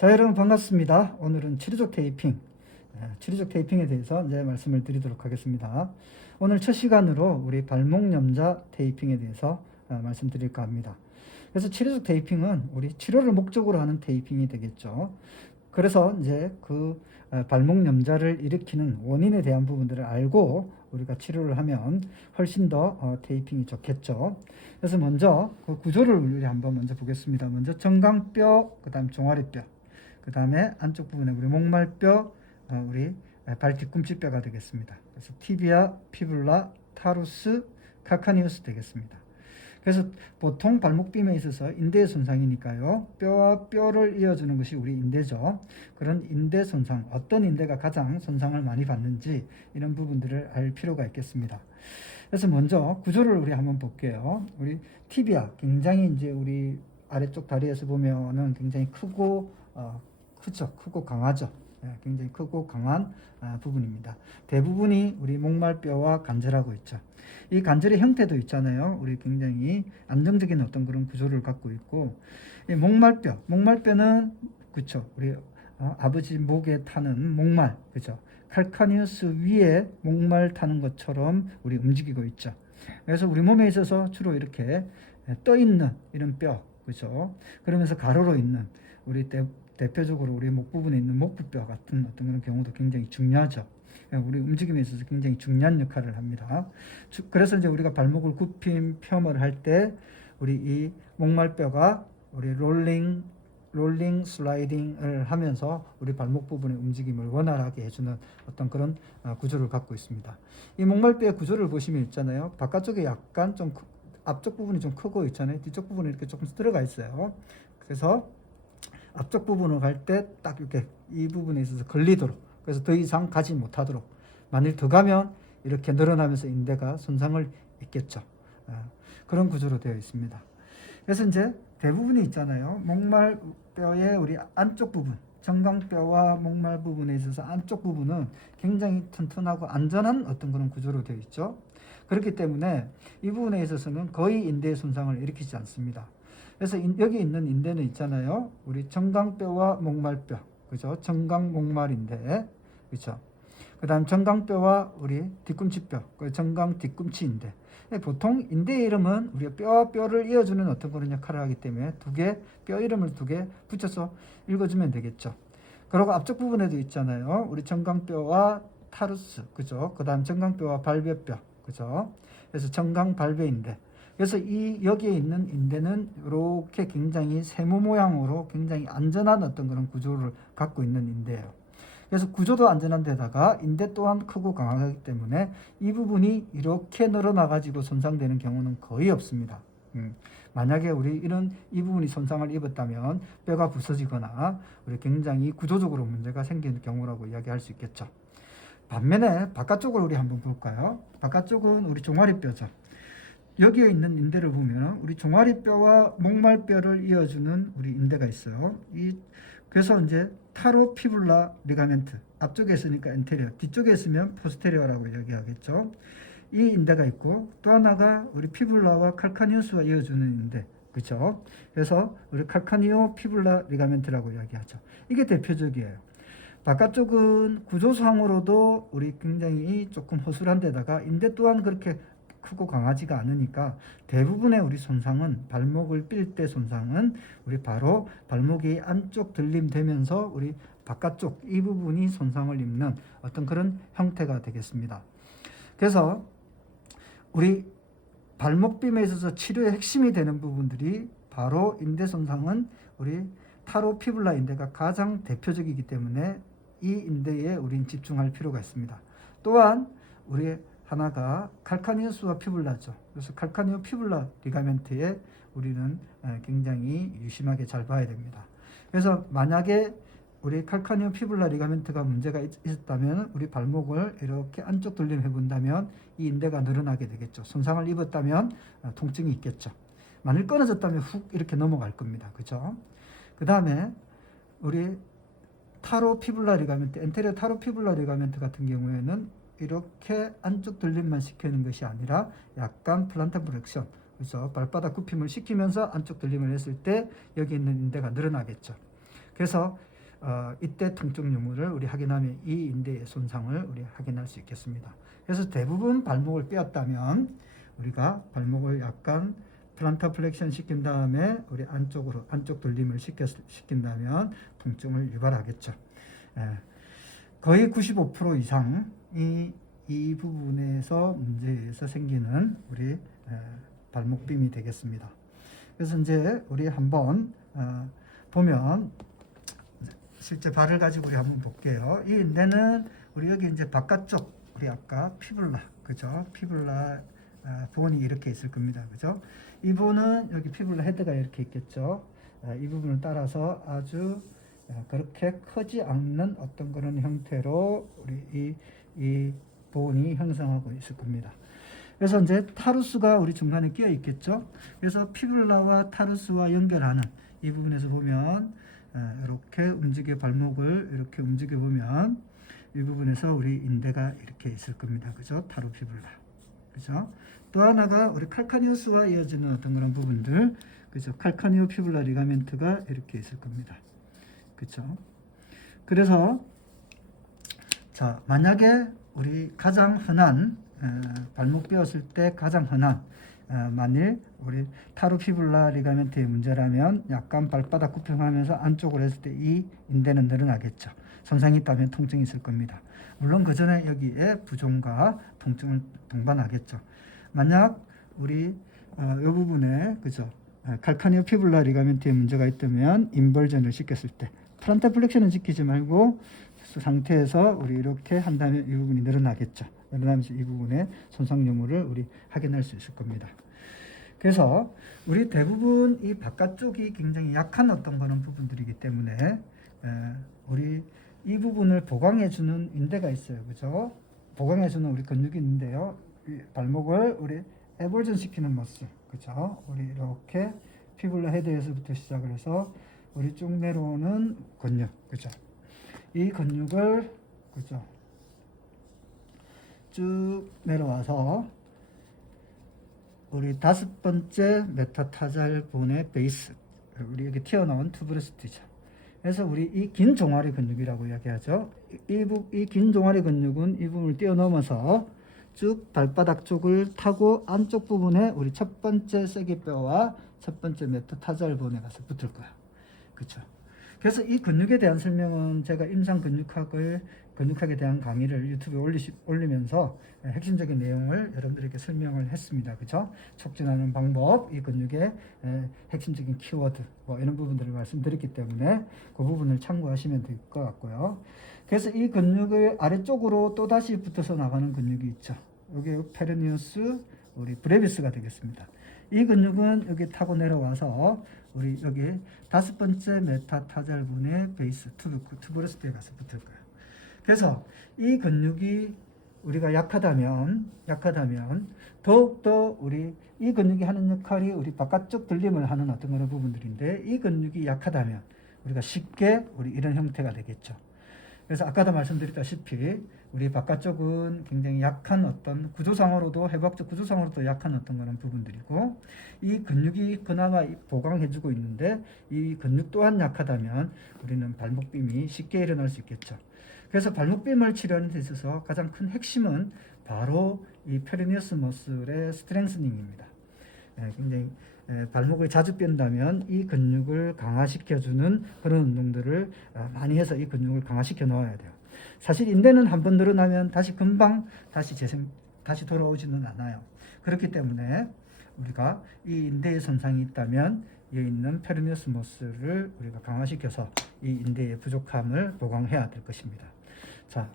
자, 여러분 반갑습니다. 오늘은 치료적 테이핑, 치료적 테이핑에 대해서 이제 말씀을 드리도록 하겠습니다. 오늘 첫 시간으로 우리 발목 염좌 테이핑에 대해서 말씀드릴까 합니다. 그래서 치료적 테이핑은 우리 치료를 목적으로 하는 테이핑이 되겠죠. 그래서 이제 그 발목 염좌를 일으키는 원인에 대한 부분들을 알고 우리가 치료를 하면 훨씬 더 테이핑이 좋겠죠. 그래서 먼저 그 구조를 우리 한번 먼저 보겠습니다. 먼저 정강뼈, 그 다음 종아리뼈, 그 다음에 안쪽 부분에 우리 목말뼈, 우리 발 뒤꿈치뼈가 되겠습니다. 그래서 티비아, 피블라, 타루스, 칼카니우스 되겠습니다. 그래서 보통 발목빔에 있어서 인대의 손상이니까요, 뼈와 뼈를 이어주는 것이 우리 인대죠. 그런 인대 손상, 어떤 인대가 가장 손상을 많이 받는지 이런 부분들을 알 필요가 있겠습니다. 그래서 먼저 구조를 우리 한번 볼게요. 우리 티비아, 굉장히 이제 우리 아래쪽 다리에서 보면은 굉장히 크고 강하죠. 굉장히 크고 강한 부분입니다. 대부분이 우리 목말뼈와 관절하고 있죠. 이 관절의 형태도 있잖아요. 우리 굉장히 안정적인 어떤 그런 구조를 갖고 있고, 이 목말뼈는 그쵸. 우리 아버지 목에 타는 목말, 그죠. 칼카니우스 위에 목말 타는 것처럼 우리 움직이고 있죠. 그래서 우리 몸에 있어서 주로 이렇게 떠 있는 이런 뼈, 그죠. 그러면서 가로로 있는 우리 대표적으로 우리 목 부분에 있는 목부뼈 같은 어떤 그런 경우도 굉장히 중요하죠. 우리 움직임에 있어서 굉장히 중요한 역할을 합니다. 그래서 이제 우리가 발목을 굽힘, 펴을 할 때 우리 이 목말뼈가 우리 롤링 슬라이딩을 하면서 우리 발목 부분의 움직임을 원활하게 해주는 어떤 그런 구조를 갖고 있습니다. 이 목말뼈의 구조를 보시면 있잖아요. 바깥쪽에 약간 좀 앞쪽 부분이 좀 크고 있잖아요. 뒤쪽 부분이 이렇게 조금 들어가 있어요. 그래서 앞쪽 부분을 갈 때 딱 이렇게 이 부분에 있어서 걸리도록, 그래서 더 이상 가지 못하도록, 만일 더 가면 이렇게 늘어나면서 인대가 손상을 입겠죠. 그런 구조로 되어 있습니다. 그래서 이제 대부분이 있잖아요. 목말뼈의 우리 안쪽 부분, 정강뼈와 목말 부분에 있어서 안쪽 부분은 굉장히 튼튼하고 안전한 어떤 그런 구조로 되어 있죠. 그렇기 때문에 이 부분에 있어서는 거의 인대의 손상을 일으키지 않습니다. 그래서 여기 있는 인대는 있잖아요. 우리 정강뼈와 목말뼈, 그죠? 정강목말인대, 그죠? 그 다음 정강뼈와 우리 뒤꿈치뼈, 정강 뒤꿈치인대. 보통 인대의 이름은 우리가 뼈와 뼈를 이어주는 어떤 그런 역할을 하기 때문에 뼈 이름을 두 개 붙여서 읽어주면 되겠죠. 그리고 앞쪽 부분에도 있잖아요. 우리 정강뼈와 타루스, 그죠? 그 다음 정강뼈와 발배뼈, 그죠? 그래서 정강발배인대. 그래서 여기에 있는 인대는 이렇게 굉장히 세모 모양으로 굉장히 안전한 어떤 그런 구조를 갖고 있는 인대예요. 그래서 구조도 안전한 데다가 인대 또한 크고 강하기 때문에 이 부분이 이렇게 늘어나가지고 손상되는 경우는 거의 없습니다. 만약에 이 부분이 손상을 입었다면 뼈가 부서지거나 우리 굉장히 구조적으로 문제가 생기는 경우라고 이야기할 수 있겠죠. 반면에 바깥쪽을 우리 한번 볼까요? 바깥쪽은 우리 종아리뼈죠. 여기에 있는 인대를 보면 우리 종아리뼈와 목말뼈를 이어주는 우리 인대가 있어요. 그래서 이제 타로피블라 리가멘트, 앞쪽에 있으니까 엔테리어, 뒤쪽에 있으면 포스테리어라고 이야기하겠죠. 이 인대가 있고, 또 하나가 우리 피블라와 칼카니우스와 이어주는 인대, 그렇죠? 그래서 우리 칼카니오 피블라 리가멘트라고 이야기하죠. 이게 대표적이에요. 바깥쪽은 구조상으로도 우리 굉장히 조금 허술한 데다가 인대 또한 그렇게 크고 강하지가 않으니까 대부분의 우리 손상은, 발목을 삘 때 손상은 우리 바로 발목이 안쪽 들림되면서 우리 바깥쪽 이 부분이 손상을 입는 어떤 그런 형태가 되겠습니다. 그래서 우리 발목빔에 있어서 치료의 핵심이 되는 부분들이 바로 인대 손상은 우리 타로피블라 인대가 가장 대표적이기 때문에 이 인대에 우린 집중할 필요가 있습니다. 또한 우리 하나가 칼카니우스와 피블라죠. 그래서 칼카니오 피블라 리가멘트에 우리는 굉장히 유심하게 잘 봐야 됩니다. 그래서 만약에 우리 칼카니오 피블라 리가멘트가 문제가 있었다면 우리 발목을 이렇게 안쪽 돌림해 본다면 이 인대가 늘어나게 되겠죠. 손상을 입었다면 통증이 있겠죠. 만일 끊어졌다면 훅 이렇게 넘어갈 겁니다. 그죠? 그 다음에 우리 타로피블라 리가멘트, 엔테리어 타로피블라 리가멘트 같은 경우에는 이렇게 안쪽 돌림만 시키는 것이 아니라 약간 플란타 브렉션, 그래서 발바닥 굽힘을 시키면서 안쪽 돌림을 했을 때 여기 있는 인대가 늘어나겠죠. 그래서 이때 통증 유무를 우리 확인하면 이 인대의 손상을 우리 확인할 수 있겠습니다. 그래서 대부분 발목을 삐었다면 우리가 발목을 약간 플란터 플렉션 시킨 다음에 우리 안쪽 돌림을 시킨다면 통증을 유발하겠죠. 거의 95% 이상 이 부분에서 문제에서 생기는 우리 발목빔이 되겠습니다. 그래서 이제 우리 한번 보면 실제 발을 가지고 우리 한번 볼게요. 이 인대는 우리 여기 이제 바깥쪽 우리 아까 피블라 그죠? 피블라 본이 이렇게 있을 겁니다. 그죠? 이 본은 여기 피블라 헤드가 이렇게 있겠죠. 이 부분을 따라서 아주 그렇게 크지 않는 어떤 그런 형태로 우리 이 본이 형성하고 있을 겁니다. 그래서 이제 타루스가 우리 중간에 끼어 있겠죠. 그래서 피블라와 타루스와 연결하는 이 부분에서 보면 이렇게 발목을 이렇게 움직여 보면 이 부분에서 우리 인대가 이렇게 있을 겁니다. 그죠? 타루 피블라. 그죠? 또 하나가 우리 칼카니우스와 이어지는 어떤 그런 부분들. 그죠? 칼카니오 피블라 리가멘트가 이렇게 있을 겁니다. 그죠? 그래서 자, 만약에 우리 가장 흔한 발목 뼈었을 때 가장 흔한 만일 우리 타루 피블라 리가멘트의 문제라면 약간 발바닥 굽혀가면서 안쪽으로 했을 때 이 인대는 늘어나겠죠. 손상이 있다면 통증이 있을 겁니다. 물론 그 전에 여기에 부종과 통증을 동반하겠죠. 만약 우리 이 부분에 그죠? 칼카니오 피블라 리가멘트에 문제가 있다면 인벌전을 시켰을 때 플란타 플렉션은 지키지 말고 상태에서 우리 이렇게 한다면 이 부분이 늘어나겠죠. 늘어나면서 이 부분의 손상 유무를 우리 확인할 수 있을 겁니다. 그래서 우리 대부분 이 바깥쪽이 굉장히 약한 어떤 그런 부분들이기 때문에 우리 이 부분을 보강해주는 인대가 있어요. 그죠? 보강해주는 우리 근육이 있는데요. 이 발목을 우리 에볼전 시키는 머슬. 그죠? 우리 이렇게 피블라 헤드에서부터 시작을 해서 우리 쭉 내려오는 근육. 그죠? 이 근육을 그죠? 쭉 내려와서 우리 5번째 메타타잘 본의 베이스, 우리 여기 튀어나온 투브레스트죠. 그래서 우리 이 긴 종아리 근육이라고 이야기하죠. 이 긴 종아리 근육은 이 부분을 뛰어넘어서 쭉 발바닥 쪽을 타고 안쪽 부분에 우리 첫 번째 쐐기뼈와 첫 번째 메타타잘 본에 가서 붙을 거야. 그렇죠? 그래서 이 근육에 대한 설명은 제가 임상 근육학에 대한 강의를 유튜브에 올리면서 핵심적인 내용을 여러분들에게 설명을 했습니다. 그죠? 촉진하는 방법, 이 근육의 핵심적인 키워드, 뭐 이런 부분들을 말씀드렸기 때문에 그 부분을 참고하시면 될 것 같고요. 그래서 이 근육의 아래쪽으로 또 다시 붙어서 나가는 근육이 있죠. 여기 페르니우스, 우리 브레비스가 되겠습니다. 이 근육은 여기 타고 내려와서 우리 여기 5번째 메타타잘본의 베이스 투브레스트에 가서 붙을 거예요. 그래서 이 근육이 우리가 약하다면 더욱더 우리 이 근육이 하는 역할이 우리 바깥쪽 들림을 하는 어떤 그런 부분들인데 이 근육이 약하다면 우리가 쉽게 우리 이런 형태가 되겠죠. 그래서 아까도 말씀드렸다시피 우리 바깥쪽은 굉장히 약한 어떤 구조상으로도 해부학적 구조상으로도 약한 어떤 그런 부분들이고 이 근육이 그나마 보강해주고 있는데 이 근육 또한 약하다면 우리는 발목빔이 쉽게 일어날 수 있겠죠. 그래서 발목빔을 치료하는 데 있어서 가장 큰 핵심은 바로 이 페르니우스 머슬의 스트렝스닝입니다. 굉장히 발목을 자주 뺀다면 이 근육을 강화시켜주는 그런 운동들을 많이 해서 이 근육을 강화시켜 놓아야 돼요. 사실 인대는 한번 늘어나면 다시 금방 다시 돌아오지는 않아요. 그렇기 때문에 우리가 이 인대에 손상이 있다면 여기 있는 페르니우스 머슬을 우리가 강화시켜서 이 인대의 부족함을 보강해야 될 것입니다. 자,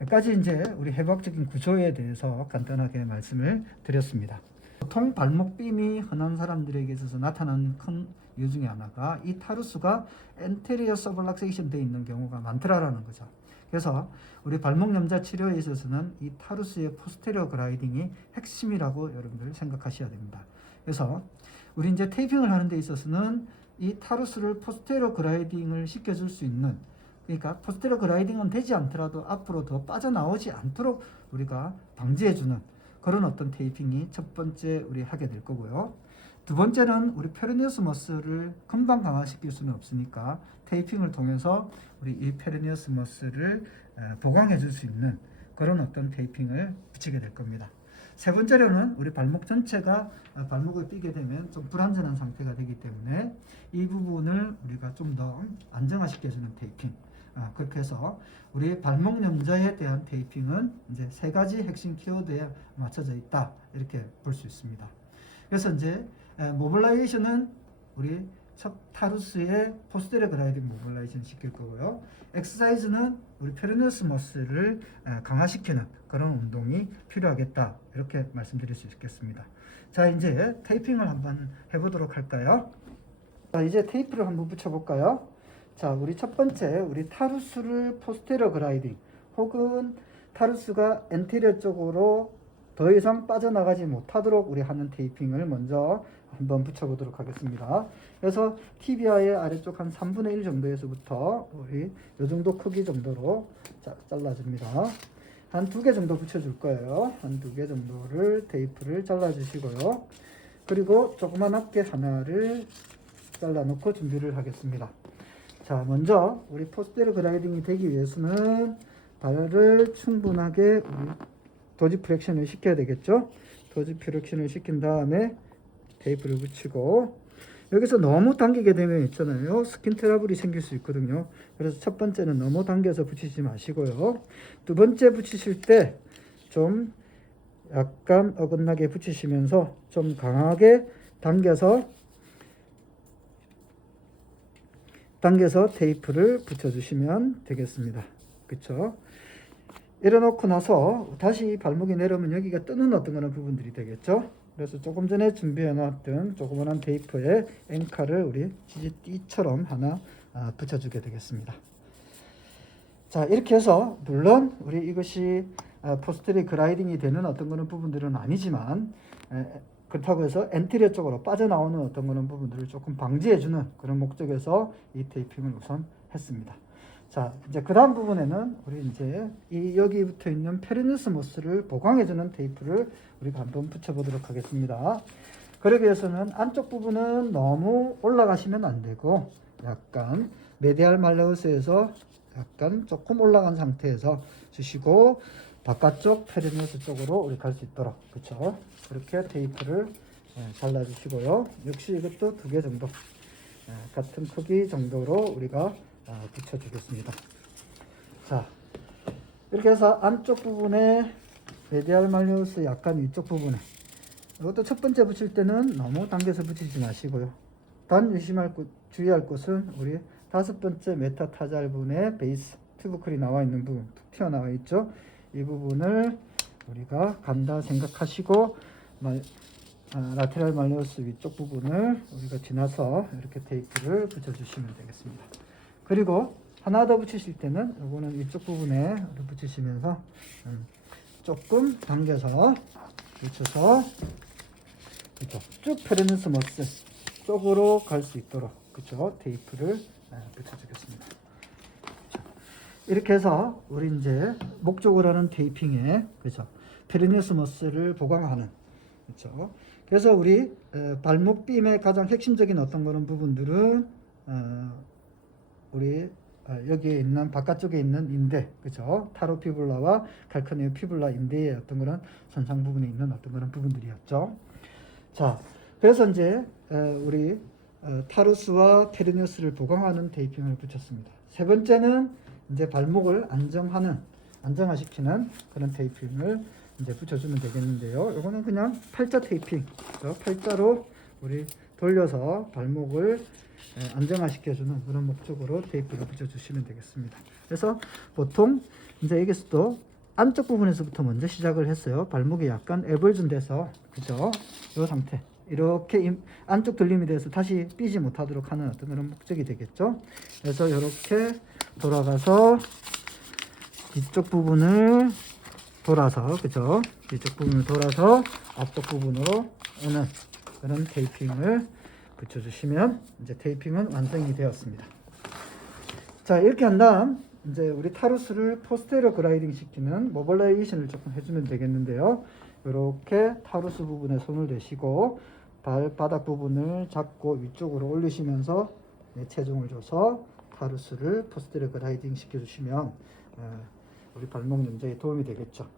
여기까지 이제 우리 해부학적인 구조에 대해서 간단하게 말씀을 드렸습니다. 보통 발목빔이 흔한 사람들에게 있어서 나타나는 큰 이유 중에 하나가 이 타루스가 엔테리어 서블락세이션 되어 있는 경우가 많더라라는 거죠. 그래서 우리 발목 염좌 치료에 있어서는 이 타루스의 포스테리어 그라이딩이 핵심이라고 여러분들 생각하셔야 됩니다. 그래서 우리 이제 테이핑을 하는 데 있어서는 이 타루스를 포스테리어 그라이딩을 시켜줄 수 있는, 그러니까 포스테리어 그라이딩은 되지 않더라도 앞으로 더 빠져나오지 않도록 우리가 방지해주는 그런 어떤 테이핑이 첫 번째 우리 하게 될 거고요. 두 번째는 우리 페리니어스 머슬을 금방 강화시킬 수는 없으니까 테이핑을 통해서 우리 이 페리니어스 머슬을 보강해 줄 수 있는 그런 어떤 테이핑을 붙이게 될 겁니다. 세 번째로는 우리 발목 전체가 발목을 삐게 되면 좀 불안전한 상태가 되기 때문에 이 부분을 우리가 좀 더 안정화시켜주는 테이핑. 그렇게 해서 우리 발목 염좌에 대한 테이핑은 이제 세 가지 핵심 키워드에 맞춰져 있다 이렇게 볼 수 있습니다. 그래서 이제 모빌라이제이션은 우리 첫 타루스의 포스테리어 글라이딩 모빌라이제이션 시킬 거고요. 엑서사이즈는 우리 페리니어스 머슬을 강화시키는 그런 운동이 필요하겠다 이렇게 말씀드릴 수 있겠습니다. 자, 이제 테이핑을 한번 해보도록 할까요? 자, 이제 테이프를 한번 붙여볼까요? 자, 우리 첫 번째 우리 타루스를 포스테리어 글라이딩 혹은 타루스가 엔테리어 쪽으로 더 이상 빠져나가지 못하도록 우리 하는 테이핑을 먼저 한번 붙여보도록 하겠습니다. 그래서 티비아의 아래쪽 한 3분의 1 정도에서부터 우리 이 정도 크기 정도로 잘라줍니다. 한 2개 정도 붙여줄 거예요. 한 2개 정도를 테이프를 잘라주시고요. 그리고 조그만하게 하나를 잘라놓고 준비를 하겠습니다. 자, 먼저 우리 포스테리어 글라이딩이 되기 위해서는 발을 충분하게 우리 도지 프렉션을 시켜야 되겠죠. 도지 프렉션을 시킨 다음에 테이프를 붙이고, 여기서 너무 당기게 되면 있잖아요, 스킨 트러블이 생길 수 있거든요. 그래서 첫 번째는 너무 당겨서 붙이지 마시고요. 두 번째 붙이실 때 좀 약간 어긋나게 붙이시면서 좀 강하게 당겨서 테이프를 붙여주시면 되겠습니다. 그렇죠? 이래놓고 나서 다시 발목이 내려오면 여기가 뜨는 어떤 그런 부분들이 되겠죠. 그래서 조금 전에 준비해 놨던 조그만한 테이프에 앵카를 우리 지지띠처럼 하나 붙여주게 되겠습니다. 자, 이렇게 해서 물론 우리 이것이 포스테리어 글라이딩이 되는 어떤 그런 부분들은 아니지만 그렇다고 해서 엔테리어 쪽으로 빠져나오는 어떤 그런 부분들을 조금 방지해주는 그런 목적에서 이 테이핑을 우선 했습니다. 자, 이제 그 다음 부분에는 우리 이제 이 여기 붙어 있는 페리니어스 머슬을 보강해주는 테이프를 우리가 한번 붙여보도록 하겠습니다. 그러기 위해서는 안쪽 부분은 너무 올라가시면 안 되고 약간 메디알 말레우스에서 약간 조금 올라간 상태에서 주시고 바깥쪽 페리니어스 쪽으로 우리 갈 수 있도록, 그렇죠? 그렇게 테이프를 잘라주시고요. 역시 이것도 2개 정도 같은 크기 정도로 우리가 붙여주겠습니다. 자, 이렇게 해서 안쪽 부분에 메디알 말레우스 약간 위쪽 부분에, 이것도 첫 번째 붙일 때는 너무 당겨서 붙이지 마시고요. 단 주의할 것은 우리 5번째 메타타잘분의 베이스 튜브클이 나와 있는 부분, 툭 튀어나와 있죠. 이 부분을 우리가 간다 생각하시고 라테랄 말레우스 위쪽 부분을 우리가 지나서 이렇게 테이프를 붙여주시면 되겠습니다. 그리고 하나 더 붙이실 때는 이거는 위쪽 부분에 붙이시면서 조금 당겨서 붙여서 그렇죠, 쭉 페리니어스 머슬 쪽으로 갈 수 있도록, 그렇죠, 테이프를 붙여주겠습니다. 이렇게 해서 우리 이제 목적으로 하는 테이핑에, 그렇죠, 페리니어스 머슬을 보강하는, 그렇죠. 그래서 우리 발목 빔의 가장 핵심적인 어떤 그런 부분들은 우리 여기에 있는 바깥쪽에 있는 인대, 그렇죠, 타로 피불라와 칼카니오 피불라 인대의 어떤 그런 손상 부분에 있는 어떤 그런 부분들이었죠. 자, 그래서 이제 우리 타루스와 페리니어스를 보강하는 테이핑을 붙였습니다. 세 번째는 이제 발목을 안정화시키는 그런 테이핑을 이제 붙여주면 되겠는데요. 이거는 그냥 팔자 테이핑, 팔자로 우리 돌려서 발목을 안정화시켜주는 그런 목적으로 테이프를 붙여주시면 되겠습니다. 그래서 보통 이제 여기서도 안쪽 부분에서부터 먼저 시작을 했어요. 발목이 약간 에벌전 돼서, 그죠? 이 상태. 이렇게 안쪽 들림이 돼서 다시 삐지 못하도록 하는 어떤 그런 목적이 되겠죠. 그래서 이렇게 돌아가서 뒤쪽 부분을 돌아서, 그죠? 뒤쪽 부분을 돌아서 앞쪽 부분으로 오는 그런 테이핑을 붙여주시면 이제 테이핑은 완성이 되었습니다. 자, 이렇게 한 다음 이제 우리 타루스를 포스테리어 글라이딩 시키는 모빌라이제이션을 조금 해주면 되겠는데요. 이렇게 타루스 부분에 손을 대시고 발바닥 부분을 잡고 위쪽으로 올리시면서 체중을 줘서 타르스를 포스트를 글라이딩 시켜주시면 우리 발목 염좌에 도움이 되겠죠.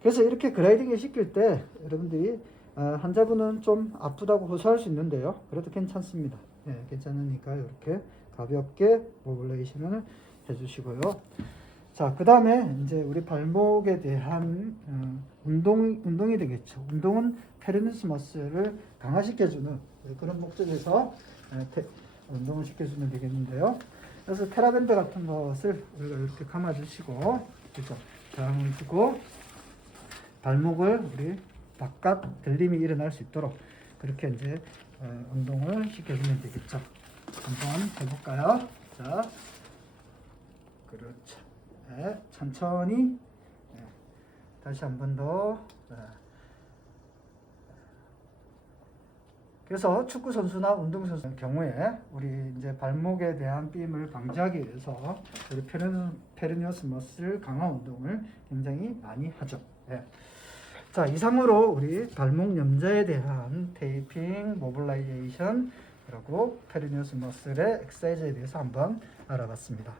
그래서 이렇게 글라이딩을 시킬 때 여러분들이 환자분은 좀 아프다고 호소할 수 있는데요. 그래도 괜찮습니다. 괜찮으니까 이렇게 가볍게 모빌레이션을 해주시고요. 자, 그 다음에 이제 우리 발목에 대한 운동이 되겠죠. 운동은 페리누스 머슬을 강화시켜주는 그런 목적에서 운동을 시켜주면 되겠는데요. 그래서 테라밴드 같은 것을 우리가 이렇게 감아주시고, 그렇죠? 저항을 주고 발목을 우리 바깥 들림이 일어날 수 있도록 그렇게 이제 운동을 시켜주면 되겠죠. 한번 해볼까요? 자, 그렇죠. 네, 천천히 다시 한 번 더. 그래서 축구 선수나 운동 선수의 경우에 우리 이제 발목에 대한 삐임을 방지하기 위해서 우리 페리니어스 머슬 강화 운동을 굉장히 많이 하죠. 자, 이상으로 우리 발목 염좌에 대한 테이핑, 모빌라이제이션, 그리고 페리니어스 머슬의 엑서사이즈에 대해서 한번 알아봤습니다.